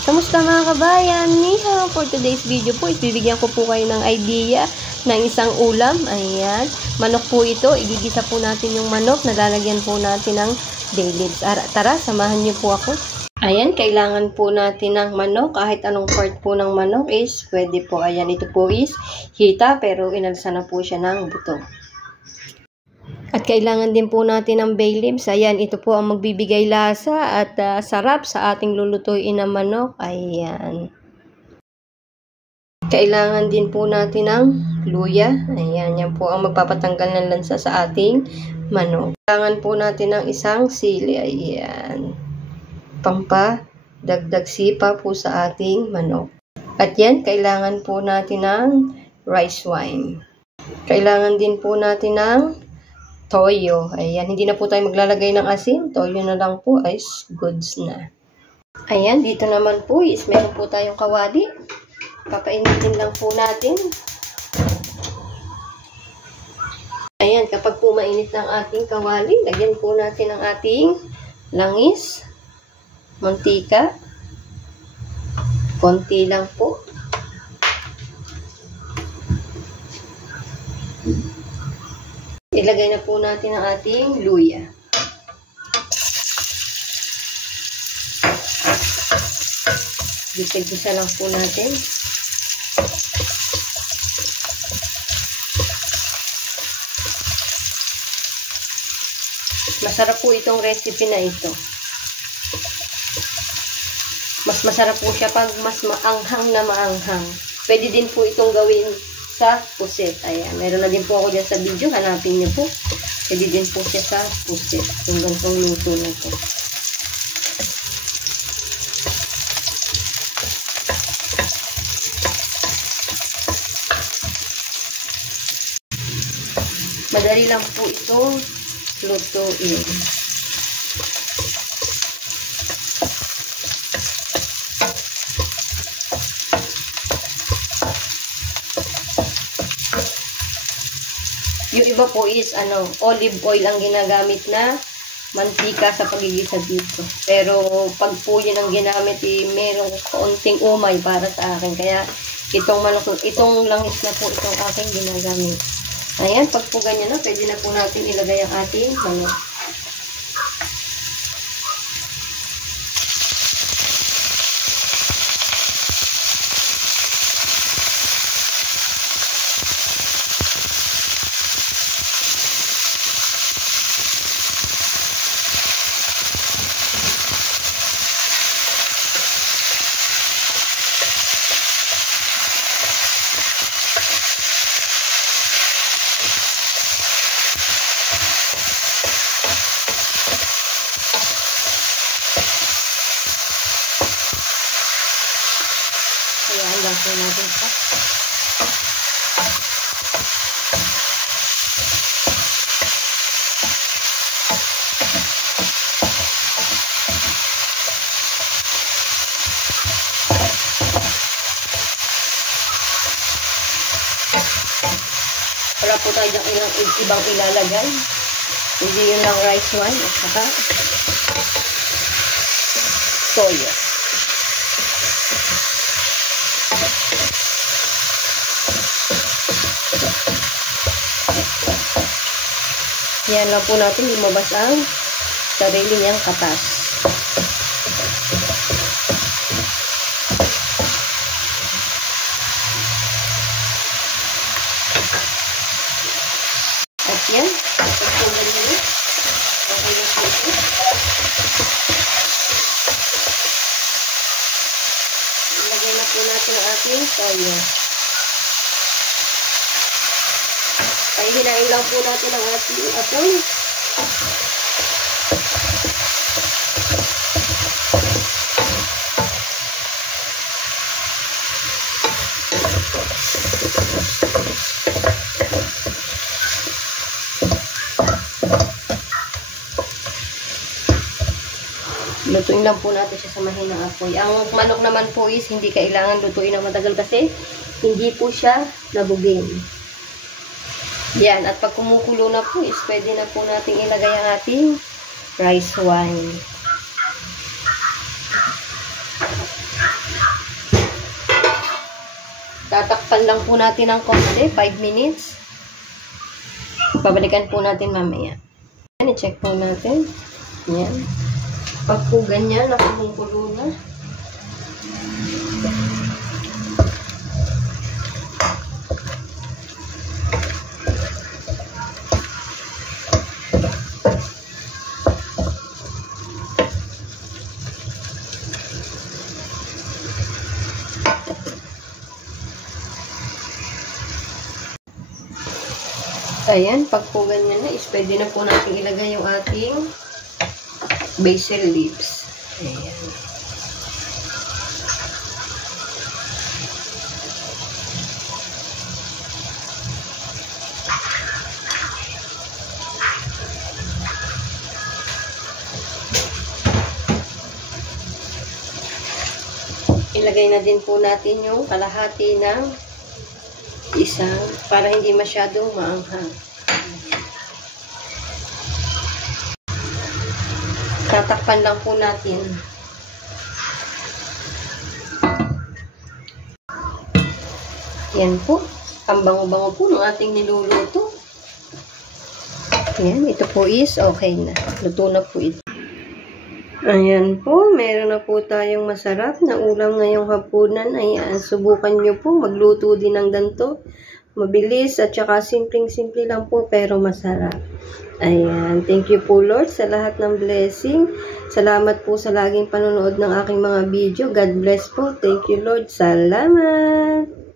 Kamusta mga kabayan? Niha, for today's video po, ibibigyan ko po kayo ng idea ng isang ulam. Ayan, manok po ito. Igigisa po natin yung manok. Nalalagyan po natin ng bay leaves. Tara, samahan niyo po ako. Ayan, kailangan po natin ng manok. Kahit anong part po ng manok is pwede po. Ayan, ito po is hita pero inalsa na po siya ng buto. At kailangan din po natin ng bay leaves. Ayan, ito po ang magbibigay lasa at sarap sa ating lulutuin na manok. Ayan. Kailangan din po natin ng luya. Ayan, yan po ang magpapatanggal ng lansa sa ating manok. Kailangan po natin ng isang sili. Ayan. Pampadagdag sipa po sa ating manok. At yan, kailangan po natin ng rice wine. Kailangan din po natin ng toyo. Ayan, hindi na po tayo maglalagay ng asin. Toyo na lang po ay goods na. Ayan, dito naman po is meron po tayong kawali. Papainitin lang po natin. Ayan, kapag po mainit ng ating kawali, lagyan po natin ang ating langis, mantika, konti lang po. Ilagay na po natin ang ating luya. Gisa-gisa lang po natin. Masarap po itong recipe na ito. Mas masarap po siya pag mas maanghang na maanghang. Pwede din po itong gawin sa pusit. Ayan, meron na din po ako dyan sa video. Hanapin niyo po. Pwede din po siya sa pusit. Yung gantong luto na po. Madali lang po ito lutuin. Yung iba po is olive oil ang ginagamit na mantika sa pagigisa dito. Pero pag po yun ang ginamit, merong kaunting umay para sa akin. Kaya itong langis na po itong aking ginagamit. Ayan, pag po ganyan na, pwede na po natin ilagay ang ating manok. Ayan lang po natin pa. Wala po tayo dyan ibang ilalagay. Hindi yun lang rice wine at saka toyo. Yan lang po natin lumabas ang sarili niyang katas. At yan, pagpungan nyo. Okay na po ito. Ilagay na po natin ang ating toyo. Hinain lang po natin ang ating apoy. Lutuin lang po natin siya sa mahinang apoy. Ang manok naman po is hindi kailangan lutuin na matagal kasi hindi po siya nabugin. Yan, at pag kumukulo na po is pwede na po natin ilagay ang ating rice wine. Tatakpan lang po natin ng konti, 5 minutes. Babalikan po natin mamaya. Yan, i-check po natin. Yan. Pag po ganyan, nakumukulo na. Ayan, pag po ganyan na, pwede na po natin ilagay yung ating basil leaves. Ayan. Ilagay na din po natin yung kalahati ng isang para hindi masyadong maanghang. Tatakpan lang po natin. Yan po. Ang bango-bango po ng ating niluluto. Yan, ito po is okay na. Luto na po ito. Ayan po, meron na po tayong masarap na ulam ngayong hapunan. Ayan, subukan nyo po magluto din ng ganito. Mabilis at saka simpleng-simple lang po pero masarap. Ayan, thank you po Lord sa lahat ng blessing. Salamat po sa laging panonood ng aking mga video. God bless po. Thank you Lord. Salamat!